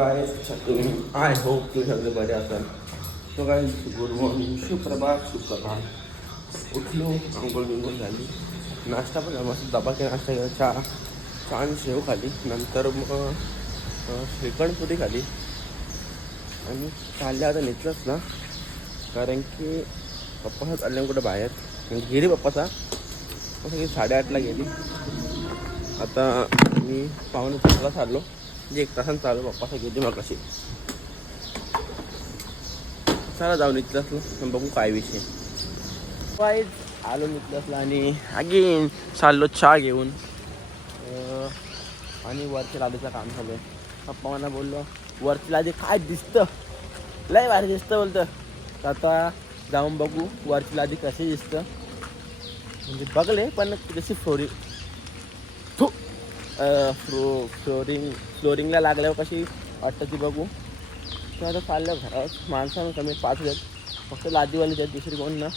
काय तुम्ही I hope तुम्ही सगळे बरे असाल. तो काय गुड मॉर्निंग सुप्रभात सुप्रभात. उठलो आंघोळ बिंघोळ झाली. नाश्ता पण मस्त दबाके नाश्ता केला चहा चहा आणि शेव खाली. नंतर मग श्रीखंडपुरी खाली. आणि चालल्या आता निघलंच ना कारण की पप्पा चालले कुठं बाहेर. गेली पप्पाचा. सगळी साडेआठला गेली. आता मी पावणे पाचला चाललो. म्हणजे एक तासानं चालू पप्पा घेते मग कशी चला जाऊन इथलं असलं बघू काय विषय. वाईज आलो इथलं असलं आणि अगेन चाललो चहा घेऊन. आणि वरच्या लादीचं काम झालं आहे. पप्पा मला बोललो वरची लादी काय दिसतं? लय भारी दिसतं बोलतं. तर आता जाऊन बघू वरची लादी कशी दिसतं. म्हणजे बघले पण कशी फ्लोरिंग फ्लो फ्लोरिंग फ्लोरिंगला लागल्यावर कशी वाटतं ती बघू. तर आता चाललं घरात माणसानं कमी पाच आहेत फक्त लादीवाली त्यात दुसरी कोण ना.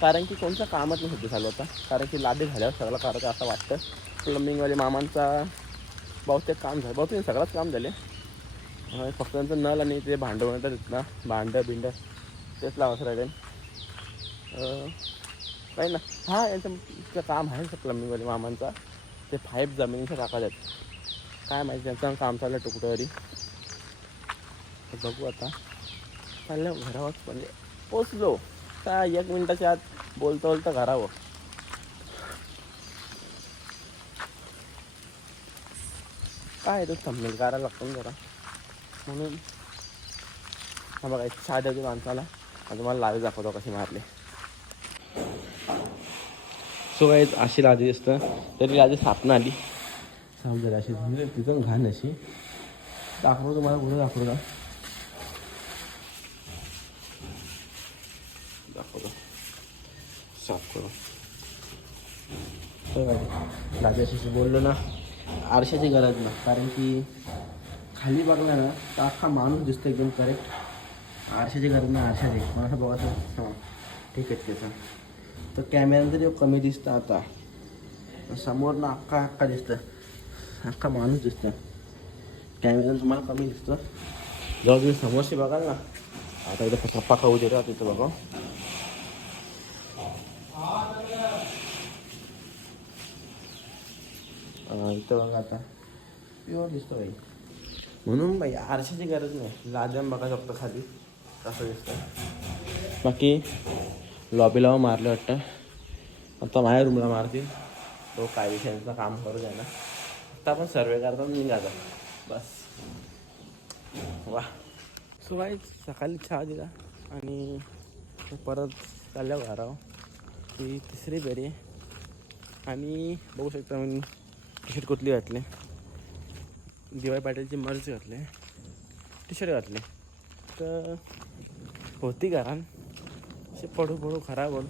कारण की कोणचं कामच नाही सध्या चालू होता कारण की लादी झाल्यावर सगळं कारण असं वाटतं. प्लंबिंगवाले मामांचा बहुतेक काम झालं. बहुतेक सगळंच काम झाले. फक्त त्यांचं नल आणि ते भांडं बनवतात ना. भांडं बिंडं तेच लावायचं राहिलं. काही ना. हां यांचं इतकं काम आहे प्लंबिंगवाले मामांचा. ते फाईप जमिनीच्या टाकत आहेत. काय माहिती त्यांचं काम चाललं तुकडंवरी बघू आता. चाललं घरावर म्हणजे पोचलो. काय एक मिनटाच्या आत बोलता बोलता घरावं काय तो थांबेल करायला लागतो ना जरा. म्हणून. हा बघा चहा माणसाला तुम्हाला लावे दाखवतो कशी मारले. सो काय अशी लादी दिसतं तरी लादी सापनं आली. साप झाली अशी म्हणजे तिथं घाण अशी. दाखवतो तुम्हाला कुठं दाखवतो का? दाखवतो. साफ करू तर लादी बोललो ना आरशाची गरज ना. कारण की खाली बघला ना तर अख्खा माणूस दिसतो एकदम करेक्ट आरशाची गरज ना आरशाची. मला असं बघायचं ठीक आहे त्याचा तर कॅमेऱ्यानं तरी कमी दिसतं आता. समोर ना अख्खा अख्खा दिसतं अख्खा माणूस दिसतं कॅमेऱ्यानं तुम्हाला कमी दिसतं जेव्हा तुम्ही समोरशी बघाल ना. आता इथं सप्पा खाऊ दे तिथं बघा. इथं बघा आता. प्युअर दिसतं बाई. म्हणून बाई आरशाची गरज नाही. लाद्याम बघा शकतो खाली. कसं दिसतं बाकी? लॉबीला मारलं वाटतं. आता माझ्या रूमला मारतील. तो काय विषयांचं काम करू द्या ना. आता आपण सर्वे करता निघाचा बस. वा. सो काय सकाळी चहा दिला आणि परत चालल्या घराव ही तिसरी बेरी आहे. आणि बघू शकता मी टी शर्ट कुठली घातली. दिवाळी पाटीलची मर्ज घातली. टी शर्ट घातली. तर होती घरान असे पडू पडू खराब होऊन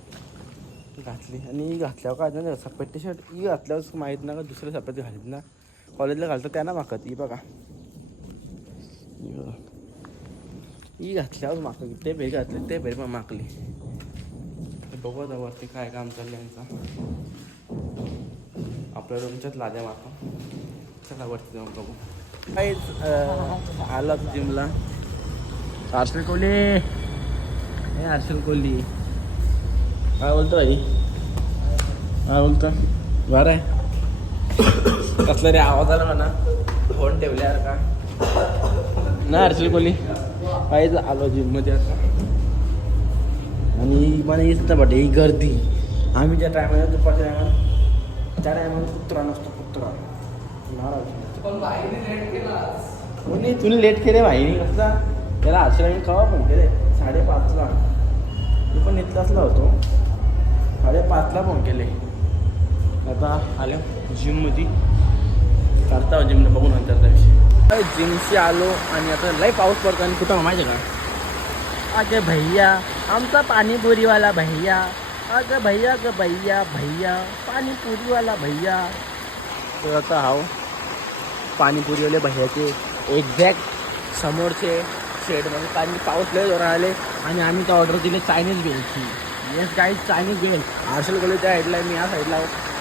घातली. आणि ही घातल्यावर काय ना सफेद टी शर्ट ही घातल्यावर माहीत ना का? दुसरे सफेद घालीत ना? कॉलेजला घालतं त्यांना मागत. ही बघा. ही घातल्यावर मागली ते भेट घातली ते भेट पण मागली. बघू आता वरती काय काम चाललं यांचं. आपल्या रूमच्याच लाद्या माका चला वरती जाऊन बघू. काहीच आला जिमला हर्षल कोणी हे हर्षल कोहली काय बोलतो भाई? काय बोलतो? बरं आहे. कसला रे आवाज आला म्हणा. फोन ठेवल्यावर का? ना हर्षल कोहली काहीच आलो जिममध्ये आता. आणि मला येत बट ही गर्दी. आम्ही ज्या टायमाला दुपारच्या टायमाला त्या टायमाला कुत्रा नसतो कुत्रा. कोणी तुला लेट केले भाईने कसला त्याला आश्रय कवा पण केले. साडेपाचला. तू पण इथलाचला होतो. साडेपाचला फोन केले. आता आलो जिममध्ये करता हो जिमला बघू नंतर त्या विषयी जिमशी आलो आणि आता लय पाऊस पडतो आणि कुठं माहिती का? अगे भैया आमचा पाणीपुरीवाला भैया. अगं भैया ग भैया भैया. पाणीपुरीवाला भैया. तर आता हाव पाणीपुरीवाले भैयाचे एक्झॅक्ट समोरचे शेडमध्ये कारण की पाऊस लय राहिले आले आणि आम्ही तर ऑर्डर दिली चायनीज बेलची येस काही चायनीज बेल आर्शल कोली त्या साईडला मी या साईडला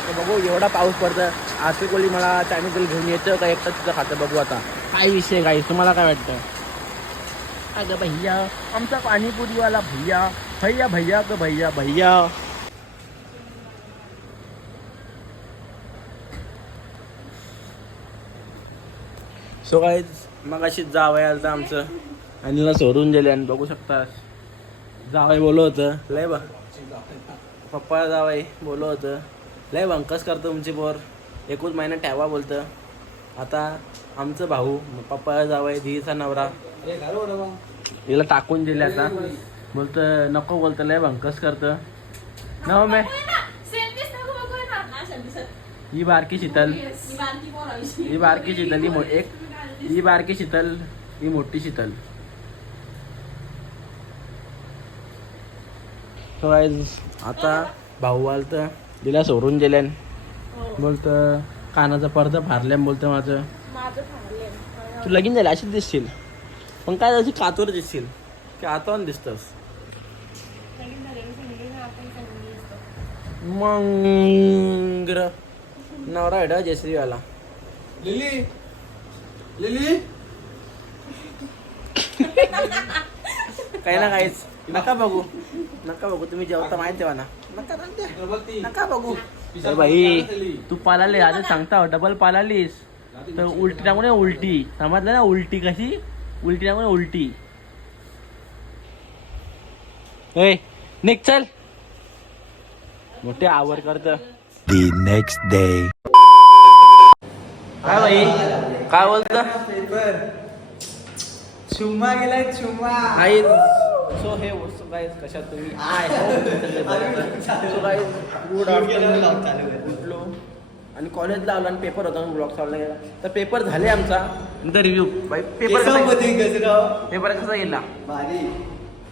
तर बघू एवढा पाऊस पडतं आर्शल कोली मला चायनीज बेल घेऊन येतं का एकटा तिथं खातं. बघू आता. काय विषय काय तुम्हाला काय वाटतं? अगं भैया आमचा पाणीपुरीवाला भैया. भैया भैया ग भैया भैया. सो काय मग अशीच जावं यायला आमचं. आणि सोडून गेले आणि बघू शकता जावाई बोलो होतं. लय बा पप्पा जावाई बोलो होतं. लय बंकस करतं तुमची पोर. एकूच महिना ठेवा बोलतं. आता आमचं भाऊ पप्पा जावाई धीचा नवरा. हिला टाकून दिले आता. बोलतं नको बोलतं लय बंकस करतं. ना मे. ही बारकी शीतल. ही बारकी शीतल ही एक ही बारकी शीतल ही मोठी शीतल. Guys, आता भाऊ आलत. दिला सोडून गेल्यान. बोलतं कानाचा पडदा फारल्यान बोलतं माझं. तू लगीन झालं अशीच दिसशील. पण काय अशी कातवर दिसशील. की आतावर दिसतस. मग नवरा हेडा जयश्रीवाला. लिली! लिली! काही ना काहीच. नका बघू. नका बघू तुम्ही जेवता माहिती ना नका राहू द्या. नका बघू. ए बाई तू पालाली आता सांगता डबल पालालीस. तर उलटी टाकू नये उलटी. समजलं ना उलटी कशी? उलटी टाकू नये उलटी. ए निघ चल. मोठे आवर करत. The next day. काय बाई? काय बोलत? चुम्मा गेलाय चुम्मा. आई सो हे सो गाईज कशा तुम्ही? I so guys good afternoon उठलो. आणि कॉलेज लावला आणि पेपर होता ब्लॉग चालला गेला तर पेपर झाले आमचा. नंतर रिव्ह्यू बाई पेपर पेपर कसा गेला? भारी.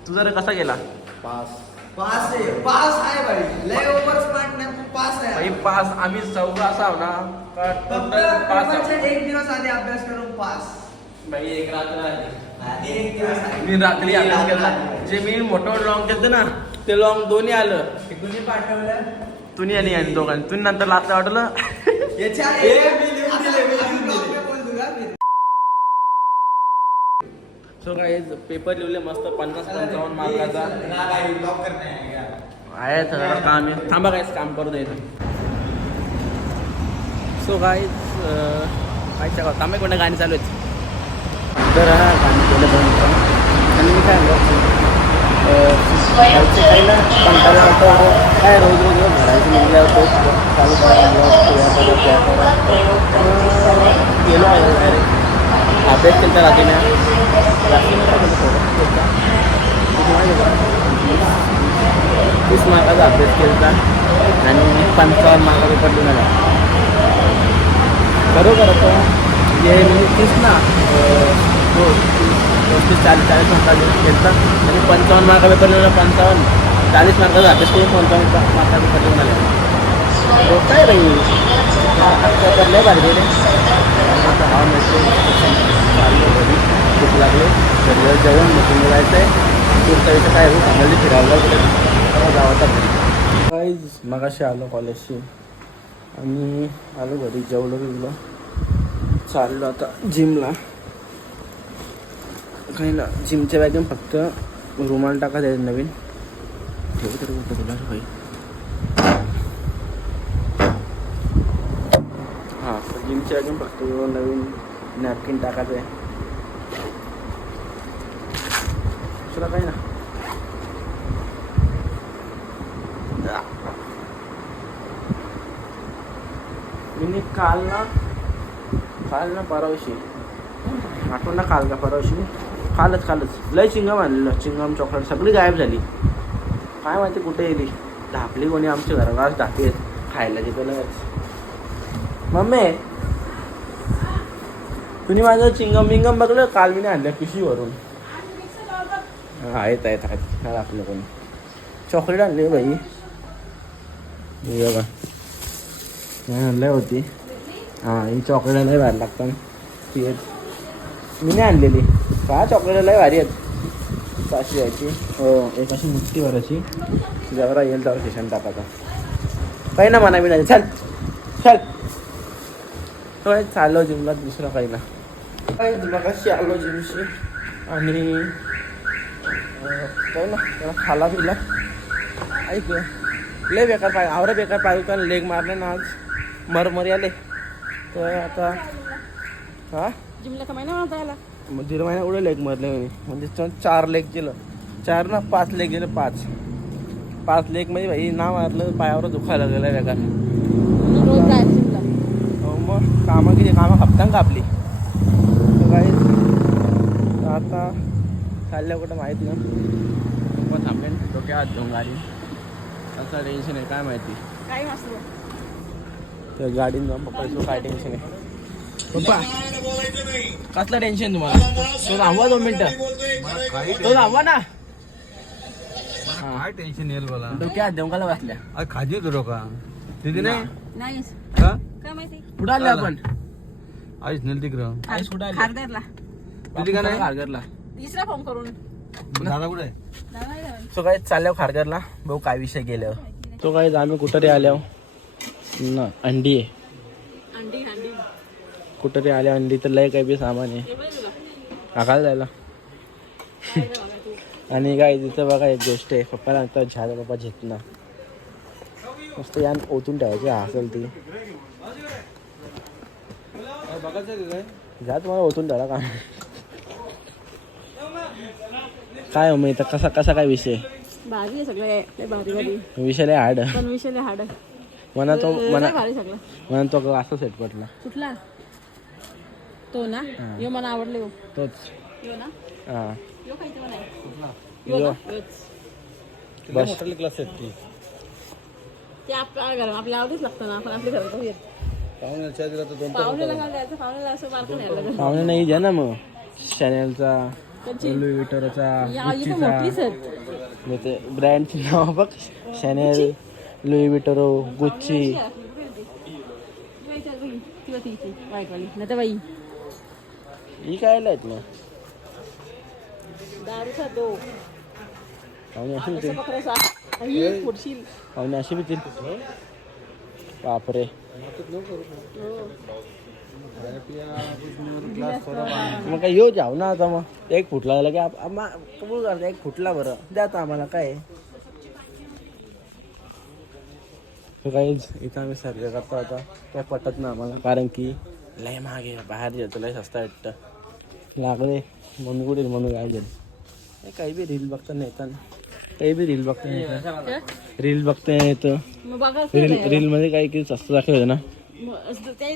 तुझा रे कसा गेला? पास पास आहे. पास आहे भाई. लय ओव्हर स्मार्ट नाही पास आहे. पास आम्ही चौघा असाव ना. पास. एक दिवस आधी अभ्यास करून पास बाई एक रात्र आली. आधी एक दिवस आधी. मी रात्री अभ्यास केला जे मी मोठं लॉंग केलं ना ते लॉंग दोन्ही आलं. कुणी पाठवलं? तुम्ही आणि आणि दोघांनी. तुम्ही नंतर लास्ट वाटलं? याच्या हे मी लिहून दिले, मी लिहून दिले. सो काही पेपर लिहिले मस्त पन्नास पंचावन्न मार्काचा आहे सगळं काम आहे. थांबा काहीच काम करू द्यायचं सो काय काय सांगा थांबा कोणत्या गाणी चालू आहेत. तर हा गाणी केलं बंद करा. आणि मी काय म्हणतो खायचं खायला कंटाळा आलता होता. काय रोज रोज रोज घरायचं निघल्यावर तोच चालू करा पोया करा पोया करा अं, गेलो आहे direct. अभ्यास केला रात्री ना रात्री काय केलं थोडं केलता. किती माहिती आहे का? तीस मार्काचा अभ्यास केला आणि पंचावन्न मार्काचा पडले मला बरोबर आता हे म्हणजे तीस ना अं, हो. पस्तीस चाळीस चाळीस मार्काचा घेतला आणि पंचावन्न मार्का पेपर लिहिला पंचावन्न चाळीस मार्काचा अभ्यास करून पंचावन्न मार्का पेपर लिहून आले. हो, काय रे पेपर लय भारी गेले आता हा मेसेज चाललो लागले. सगळं जेवण मशीन जायचं आहे पुढचा विषय काय आहे सांगायला फिरायला कुठे? गावाचा घरी काहीच मगाशी आलो कॉलेजशी. आणि आलो घरी जेवलो बिवलो. चाललो आता जिमला. काही ना जिमच्या बॅगेत फक्त रुमाल टाकायचं आहे नवीन. ठेव तरी कुठं तुला भाई हां जिमच्या बॅगेत फक्त नवीन नॅपकिन टाकायचं आहे दुसरं काही ना? मी काल ना काल ना परवाशी. आठवण ना काल का परवाशी? कालच कालच लय चिंगम आणलेलं चिंगम चॉकलेट सगळी गायब झाली. काय माहिती कुठे गेली? ढापली कोणी आमच्या घरात ढापली आहेत. खायला तिथं मम्मी तुम्ही माझं चिंगम बिंगम बघलं? काल मी आणलं पिशीवरून आहेत आहेत आहेत. काय आपलं कोणी. चॉकलेट आणली बाई. बघा. नाही आणलं होती. हां ही चॉकलेट लय बाहेर लागतं. ती मी नाही आणलेली. काय चॉकलेट लय भारी आहेत. पाचशे याची हो एक अशी मुठ्ठी भरायची. जरा येईल त्यावर खिशान टाकायचा. काही ना म्हणा मी नाही. चल. चल. होय चाललो जिमला दुसरं काही ना. काय मगाशी आलो जिमशी? आणि काय ना त्याला खाला पिला. ऐक लय बेकार पाय आवरा बेकार पाय होता लेग मारले ना आज. मरमरी आले. तर आता हा? जिमला का महिना म्हणता याला मग दीड महिना एवढे लेग मारले म्हणे म्हणजे चार लेग गेलं चार ना पाच लेग गेलं पाच. पाच लेगमध्ये भाई ना मारलं पायावर दुखायला गेलं बेकार हो मग कामं किती? कामं खपतात का आपली तर काही आता चालल्या कुठं माहीत ना मग थांबेन डोक्यात घेऊन गाडी. असं टेन्शन आहे काय माहिती? त्या गाडीनं जाऊन पप्पाचं काय टेन्शन आहे? पप्पा कसलं टेन्शन तुम्हाला? तो थांबवा दोन मिनिटं. तो थांबवा ना. काय टेन्शन येईल मला डोक्यात देवकाला बसल्या. आज खाजी होतो का? तिथे नाही? नाही. काय माहिती? कुठं आले आपण? आईच नेल तिकडं. आईस कुठं आली? खारदारला का नाही? खारघरला. तिसरा फोन करून. दादा कुठे दादा नाही जाणार. तो काय चालल्यावर खारघरला? भाऊ काय विषय गेल्यावर तो काय आम्ही कुठं रे आल्यावर. ना अंडी आहे. कुठं रे आल्या अंडी तर लय काही बी सामान आहे. आकाल जायला. तू आणि काय तिथं बघा एक गोष्ट आहे. पप्पाला आता झालं पप्पा झेतना मस्त यान ओतून ठेवायची असेल ती. जा तुम्हाला ओतून ठेवला का काय हो मग इथं कसा कसा काय विषय? भारी आहे सगळं. लय भारी भारी. विषय लय हार्ड पण विषय लय हार्ड मना तो मना मना तो असं सेट पडला. कुठला? तो ना? यो मला आवडले यो तोच. यो ना? हा. यो काही तो नाही. यो. यो ना? योच. बस. क्लास आहेत ती? ते आपल्या घर आपल्या आवडीच लागतं ना आपण आपल्या घरात येत पाहुण्याच्या दिला तर दोन पाहुण्याला काय द्यायचं पाहुण्याला असं बारकं न्यायला लागलं. पाहुणे नाही द्या ना मग. शॅनेलचा. लुई विटरचा या ही तर मोठीच आहेत. मग ते ब्रँडचे नाव बघ. शॅनेल लुई विटरो गुच्ची वाईटवाली नाही तर बाई ही काय आहेत ना? दारूचा दो अशी पकडायचा. आई, होतील बापरे. मग काय येऊ जाऊ ना आता मग. एक फुटला झाला की आप- आम्हा- कबूल करता एक फुटला बरं. द्या आता आम्हाला काय आहे. इथं आम्ही सर्वे करतो आता. काय पटत ना आम्हाला. कारण की लय मागे बाहेर जेतो लय सस्ता वाटतं. लागले. मम्मी कुठे मम्मी काय काही बी रील बघता नाही येताना काही बी रील बघता नाही येतं. रील बघता नाही येतं. रील रील मध्ये काही काही स्वस्त दाखवलं ना? ते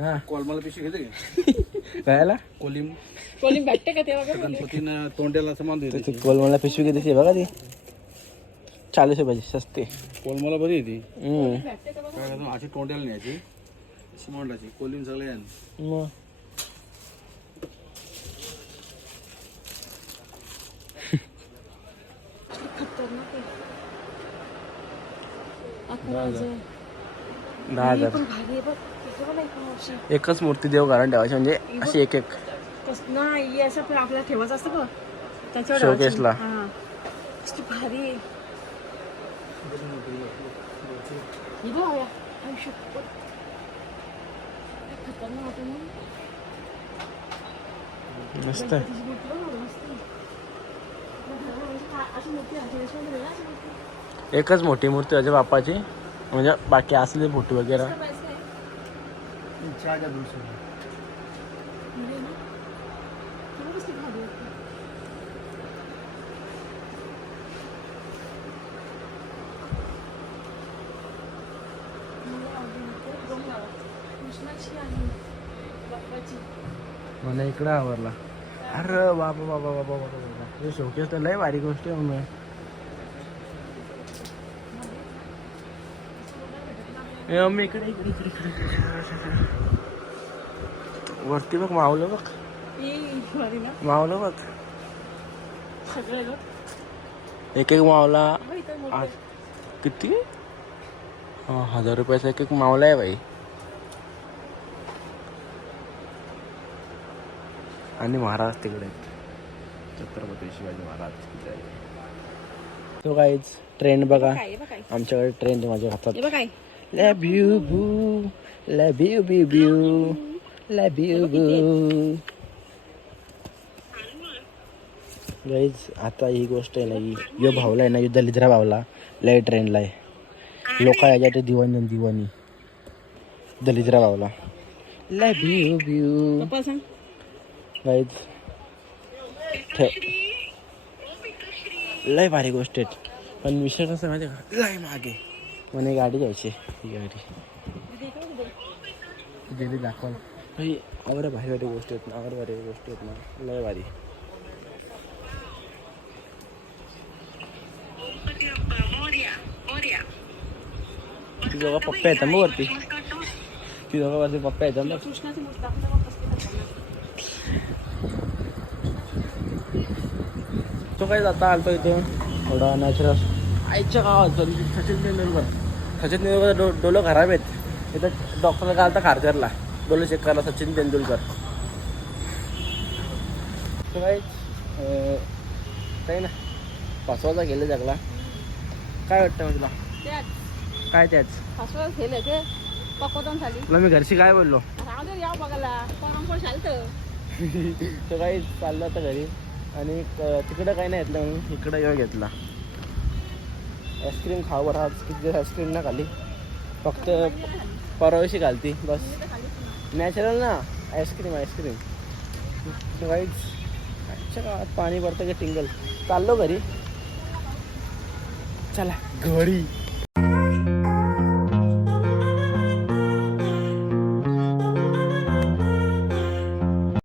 हा. कोलमाला पिशवी घेते कायला कोलिम. कोणी भेटते का तेव्हा? का गणपतीनं तोंड्याला समान देते. ते कोलमाला पिशवी किती बघा ती. चाळीस रुपयाची सस्ते. कोलमाला बरी येते काय करतो अशी तोंड्याला न्यायची. अशी मांडायची कोलिम सगळे मग. दहा ही हजार. एकच मूर्ती देव घालून ठेवायची म्हणजे अशी एक एक. कस नाही असं आपल्याला ठेवायचं असतं बघ. त्याच्यावर Showcase ला. ठेवायचं. हा. किती भारी खतरनाक वाटतं ना. मस्त आहे. एकच मोठी मूर्ती माझ्या बाप्पाची म्हणजे बाकी असले फोटो वगैरे? चहाच्या दिवशी म्हणजे ना, तुला कसली भारी वाटते. मला आवडली. ते दोन लावा. कृष्णाची आणि बाप्पाची. मला इकडं आवडला अरे बाबा बाबा बाबा बाबा बाबा हे शोकेस तर लय भारी गोष्ट आहे ए मम्मी इकडे इकडे इकडे इकडे, इकडे वरती बघ मावलं बघ. ही भारी ना. मावलं बघ. सगळे एक एक मावला. इथं मोठं. किती? हा, हजार रुपयाचा एक एक मावला आहे बाई आणि महाराज तिकडे. छत्रपती शिवाजी महाराज. तो काहीच ट्रेंड बघा. काय बघ काय आमच्याकडे ट्रेंड माझ्या हातात. Love you boo love you बी ब्यू लव यू बू गाईज आता ही गोष्ट आहे ना ही यो भावला आहे ना यो दलिद्रा भावला. लय ट्रेंडला आहे. लोक याच्यात दिवाणी आणि दिवाणी. दलिद्रा भावला. लव यू ब्यू गाईज ठेव लय भारी गोष्ट आहेत पण विषय कसं माहिती का? लय मागे. म्हणे गाडी घ्यायची ही गाडी. गेली दाखवा आवड भारी भारी गोष्टी आहेत ना. आवड भारी गोष्टी आहेत ना. लय भारी. ती दोघं पप्पा येतात मग वरती. ती दोघं वरती पप्पा येतात मग कृष्णाची मूर्ती दाखव तेव्हा कसली दाखवणार. तो काय जाता आलतो इथं? थोडा नॅचरल आईच्या गावात सचिन तेंडुलकर. सचिन तेंडुलकर डो डोलं खराब आहेत. इथं डॉक्टरला का आलता खारघरला. डोलं चेक करायला सचिन तेंडुलकर. तो काय काही ना पाचवाचा गेले जगला काय वाटतं मग तुला? काय त्याच तुला मी घरशी काय बोललो? तो काही चाललं होतं घरी? आणि तिकडं काही नाही घेतलं म्हणून इकडं येऊ घेतला. आईस्क्रीम खाऊ बरं आज किती दिवस आईस्क्रीम ना खाली फक्त परवाशी घालती बस. नॅचरल ना? आईस्क्रीम आईस्क्रीम काहीच आजच्या पाणी पडतं की टिंगल चाललो घरी. चला. घरी.